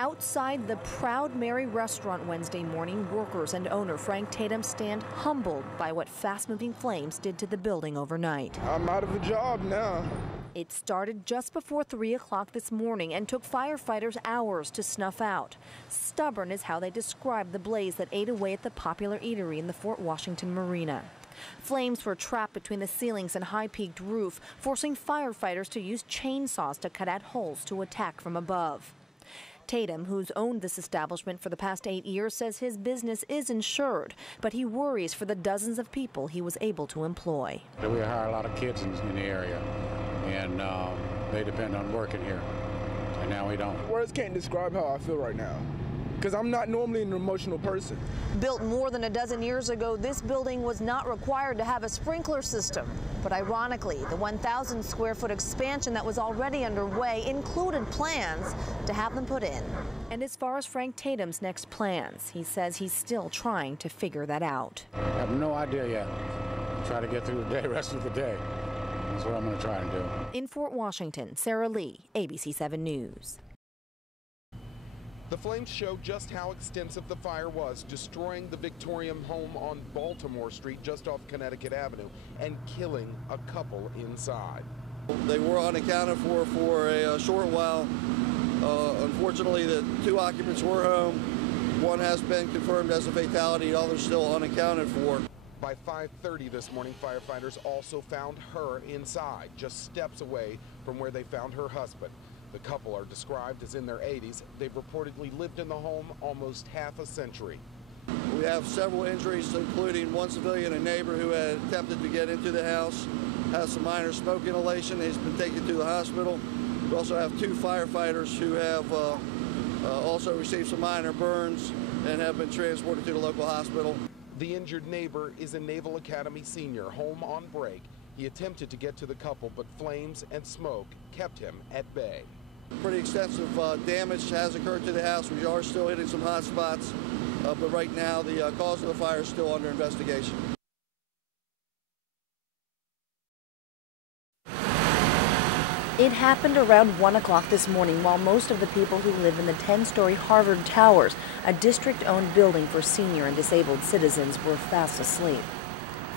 Outside the Proud Mary restaurant Wednesday morning, workers and owner Frank Tatum stand humbled by what fast-moving flames did to the building overnight. I'm out of a job now. It started just before 3 o'clock this morning and took firefighters hours to snuff out. Stubborn is how they describe the blaze that ate away at the popular eatery in the Fort Washington Marina. Flames were trapped between the ceilings and high-peaked roof, forcing firefighters to use chainsaws to cut out holes to attack from above. Tatum, who's owned this establishment for the past 8 years, says his business is insured, but he worries for the dozens of people he was able to employ. We hire a lot of kids in the area, and they depend on working here, and now we don't. Words can't describe how I feel right now, because I'm not normally an emotional person. Built more than a dozen years ago, this building was not required to have a sprinkler system. But ironically, the 1,000 square foot expansion that was already underway included plans to have them put in. And as far as Frank Tatum's next plans, he says he's still trying to figure that out. I have no idea yet. Try to get through the rest of the day. That's what I'm going to try and do. In Fort Washington, Sarah Lee, ABC 7 News. The flames show just how extensive the fire was, destroying the Victorian home on Baltimore Street just off Connecticut Avenue and killing a couple inside. They were unaccounted for a short while. Unfortunately, the 2 occupants were home. One has been confirmed as a fatality, the other still unaccounted for. By 5:30 this morning, firefighters also found her inside, just steps away from where they found her husband. The couple are described as in their 80s. They've reportedly lived in the home almost half a century. We have several injuries, including one civilian, a neighbor who had attempted to get into the house, has some minor smoke inhalation. He's been taken to the hospital. We also have 2 firefighters who have also received some minor burns and have been transported to the local hospital. The injured neighbor is a Naval Academy senior home on break. He attempted to get to the couple, but flames and smoke kept him at bay. Pretty extensive damage has occurred to the house. We are still hitting some hot spots, but right now the cause of the fire is still under investigation. It happened around 1 o'clock this morning while most of the people who live in the 10-story Harvard Towers, a district-owned building for senior and disabled citizens, were fast asleep.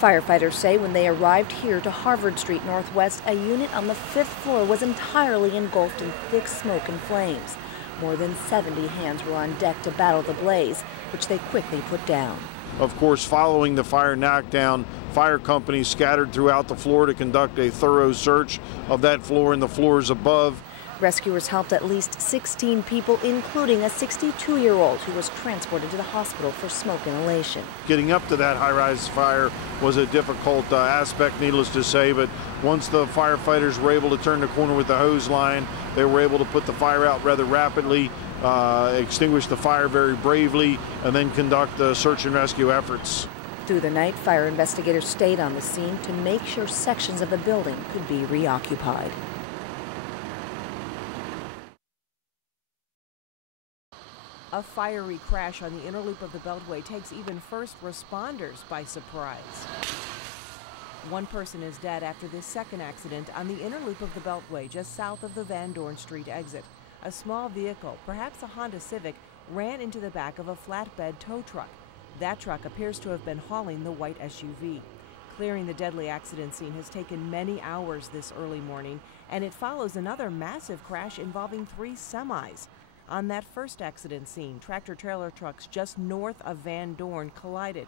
Firefighters say when they arrived here to Harvard Street Northwest, a unit on the 5th floor was entirely engulfed in thick smoke and flames. More than 70 hands were on deck to battle the blaze, which they quickly put down. Of course, following the fire knockdown, fire companies scattered throughout the floor to conduct a thorough search of that floor and the floors above. Rescuers helped at least 16 people, including a 62-year-old who was transported to the hospital for smoke inhalation. Getting up to that high-rise fire was a difficult aspect, needless to say, but once the firefighters were able to turn the corner with the hose line, they were able to put the fire out rather rapidly, extinguish the fire very bravely, and then conduct search and rescue efforts. Through the night, fire investigators stayed on the scene to make sure sections of the building could be reoccupied. A fiery crash on the inner loop of the Beltway takes even first responders by surprise. 1 person is dead after this second accident on the inner loop of the Beltway just south of the Van Dorn Street exit. A small vehicle, perhaps a Honda Civic, ran into the back of a flatbed tow truck. That truck appears to have been hauling the white SUV. Clearing the deadly accident scene has taken many hours this early morning, and it follows another massive crash involving 3 semis. On that first accident scene, tractor-trailer trucks just north of Van Dorn collided.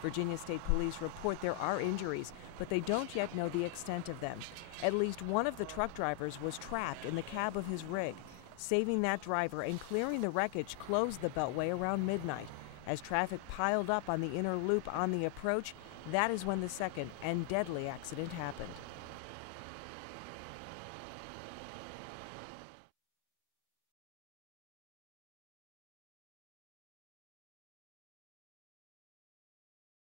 Virginia State Police report there are injuries, but they don't yet know the extent of them. At least one of the truck drivers was trapped in the cab of his rig. Saving that driver and clearing the wreckage closed the Beltway around midnight. As traffic piled up on the inner loop on the approach, that is when the second and deadly accident happened.